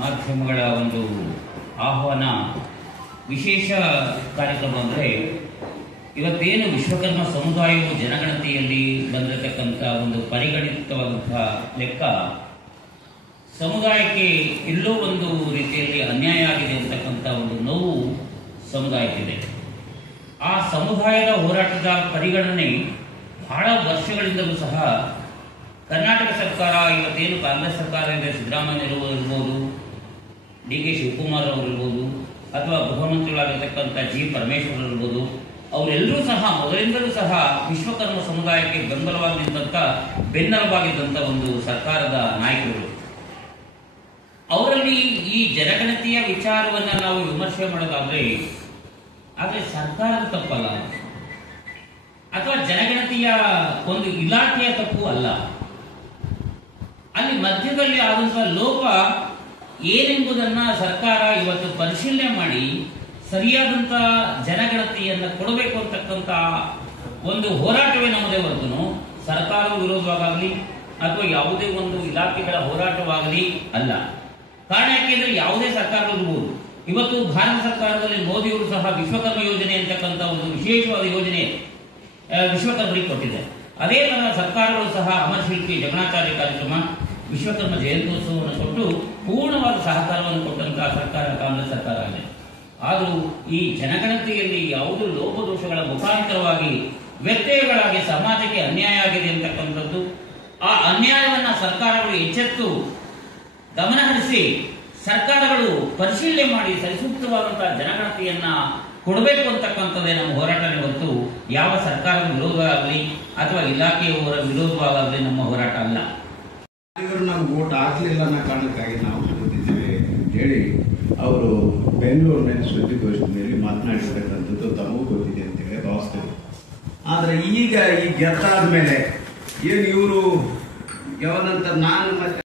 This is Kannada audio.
ಮಾಧ್ಯಮಗಳ ಒಂದು ಆಹ್ವಾನ ವಿಶೇಷ ಕಾರ್ಯಕ್ರಮ ಅಂದರೆ ಇವತ್ತೇನು ವಿಶ್ವಕರ್ಮ ಸಮುದಾಯವು ಜನಗಣತಿಯಲ್ಲಿ ಬಂದಿರತಕ್ಕಂಥ ಒಂದು ಪರಿಗಣಿತವಾದಂತಹ ಲೆಕ್ಕ ಸಮುದಾಯಕ್ಕೆ ಎಲ್ಲೋ ಒಂದು ರೀತಿಯಲ್ಲಿ ಅನ್ಯಾಯ ಆಗಿದೆ ಅಂತಕ್ಕಂಥ ಒಂದು ನೋವು ಸಮುದಾಯಕ್ಕಿದೆ. ಆ ಸಮುದಾಯದ ಹೋರಾಟದ ಪರಿಗಣನೆ ಬಹಳ ವರ್ಷಗಳಿಂದಲೂ ಸಹ ಕರ್ನಾಟಕ ಸರ್ಕಾರ, ಇವತ್ತೇನು ಕಾಂಗ್ರೆಸ್ ಸರ್ಕಾರ ಇದೆ, ಸಿದ್ದರಾಮಯ್ಯ ಇರ್ಬೋದು, ಡಿ ಕೆ ಶಿವಕುಮಾರ್ ಅವರು ಇರ್ಬೋದು, ಅಥವಾ ಗೃಹ ಮಂತ್ರಿಗಳಾಗಿರ್ತಕ್ಕಂಥ ಜಿ ಪರಮೇಶ್ವರ್ ಇರ್ಬೋದು, ಅವರೆಲ್ಲರೂ ಸಹ ಮೊದಲಿಂದಲೂ ಸಹ ವಿಶ್ವಕರ್ಮ ಸಮುದಾಯಕ್ಕೆ ಬೆಂಬಲವಾಗಿ ನಿಂತ ಬೆನ್ನೆಲುಬಾಗಿದ್ದಂಥ ಒಂದು ಸರ್ಕಾರದ ನಾಯಕರು. ಅವರಲ್ಲಿ ಈ ಜನಗಣತಿಯ ವಿಚಾರವನ್ನು ನಾವು ವಿಮರ್ಶೆ ಮಾಡೋದಾದ್ರೆ ಆದರೆ ಸರ್ಕಾರದ ತಪ್ಪಲ್ಲ, ಅಥವಾ ಜನಗಣತಿಯ ಒಂದು ಇಲಾಖೆಯ ತಪ್ಪು ಅಲ್ಲ. ಅಲ್ಲಿ ಮಧ್ಯದಲ್ಲಿ ಆದಂತಹ ಲೋಪ ಏನೆಂಬುದನ್ನ ಸರ್ಕಾರ ಇವತ್ತು ಪರಿಶೀಲನೆ ಮಾಡಿ ಸರಿಯಾದಂತ ಜನಗಣತಿಯನ್ನು ಕೊಡಬೇಕು ಅಂತಕ್ಕಂಥ ಒಂದು ಹೋರಾಟವೇ ನಮ್ಮದೇ ಹೊರತು ಸರ್ಕಾರದ ವಿರೋಧವಾಗಲಿ ಅಥವಾ ಯಾವುದೇ ಒಂದು ಇಲಾಖೆಗಳ ಹೋರಾಟವಾಗಲಿ ಅಲ್ಲ. ಕಾರಣ ಯಾಕೆಂದ್ರೆ ಯಾವುದೇ ಸರ್ಕಾರವಿರಬಹುದು. ಇವತ್ತು ಭಾರತ ಸರ್ಕಾರದಲ್ಲಿ ಮೋದಿಯವರು ಸಹ ವಿಶ್ವಕರ್ಮ ಯೋಜನೆ ಅಂತಕ್ಕಂಥ ಒಂದು ವಿಶೇಷವಾದ ಯೋಜನೆ ವಿಶ್ವಕರ್ಮರಿಗೆ ಕೊಟ್ಟಿದೆ. ಅದೇ ತರ ಸರ್ಕಾರಗಳು ಸಹ ಅಮರಶಿಲ್ಪಿ ಜಗಣಾಚಾರ್ಯ ಕಾರ್ಯಕ್ರಮ, ವಿಶ್ವಕರ್ಮ ಜಯಂತ್ಯೋತ್ಸವವನ್ನು ಕೊಟ್ಟು ಪೂರ್ಣವಾದ ಸಹಕಾರವನ್ನು ಕೊಟ್ಟಂತಹ ಸರ್ಕಾರ ಕಾಂಗ್ರೆಸ್ ಸರ್ಕಾರ ಆಗಿದೆ. ಆದರೂ ಈ ಜನಗಣತಿಯಲ್ಲಿ ಯಾವುದೇ ಲೋಪದೋಷಗಳ ಮುಖಾಂತರವಾಗಿ ವ್ಯತ್ಯಯಗಳಾಗಿ ಸಮಾಜಕ್ಕೆ ಅನ್ಯಾಯ ಆಗಿದೆ ಅಂತಕ್ಕಂಥದ್ದು, ಆ ಅನ್ಯಾಯವನ್ನ ಸರ್ಕಾರಗಳು ಎಚ್ಚೆತ್ತು ಗಮನಹರಿಸಿ ಸರ್ಕಾರಗಳು ಪರಿಶೀಲನೆ ಮಾಡಿ ಸರಿಸೂಕ್ತವಾದಂತಹ ಜನಗಣತಿಯನ್ನ ಕೊಡಬೇಕು ಅಂತಕ್ಕಂಥದ್ದೇ ನಮ್ಮ ಹೋರಾಟನೇ ಹೊರತು ಯಾವ ಸರ್ಕಾರದ ವಿರೋಧ ಆಗಲಿ ಅಥವಾ ಇಲಾಖೆಯವರ ವಿರೋಧವಾಗಲಿ ನಮ್ಮ ಹೋರಾಟ ಅಲ್ಲ. ಇವರು ನಮ್ಗೆ ವೋಟ್ ಹಾಕ್ಲಿಲ್ಲ ಅನ್ನೋ ಕಾರಣಕ್ಕಾಗಿ ನಾವು ಸೋತಿದ್ದೇವೆ ಅಂತ ಹೇಳಿ ಅವರು ಬೆಂಗಳೂರಿನಲ್ಲಿ ಸುದ್ದಿಗೋಷ್ಠಿಯಲ್ಲಿ ಮಾತನಾಡಿರ್ತಕ್ಕಂಥದ್ದು ತಮಗೂ ಗೊತ್ತಿದೆ ಅಂತ ಹೇಳಿ ಭಾವಿಸ್ತೇವೆ. ಆದ್ರೆ ಈಗ ಈ ಗೆದ್ದಾದ ಮೇಲೆ ಏನು ಇವರು ಯಾವನಂತ ನಾನು ಮತ್ತೆ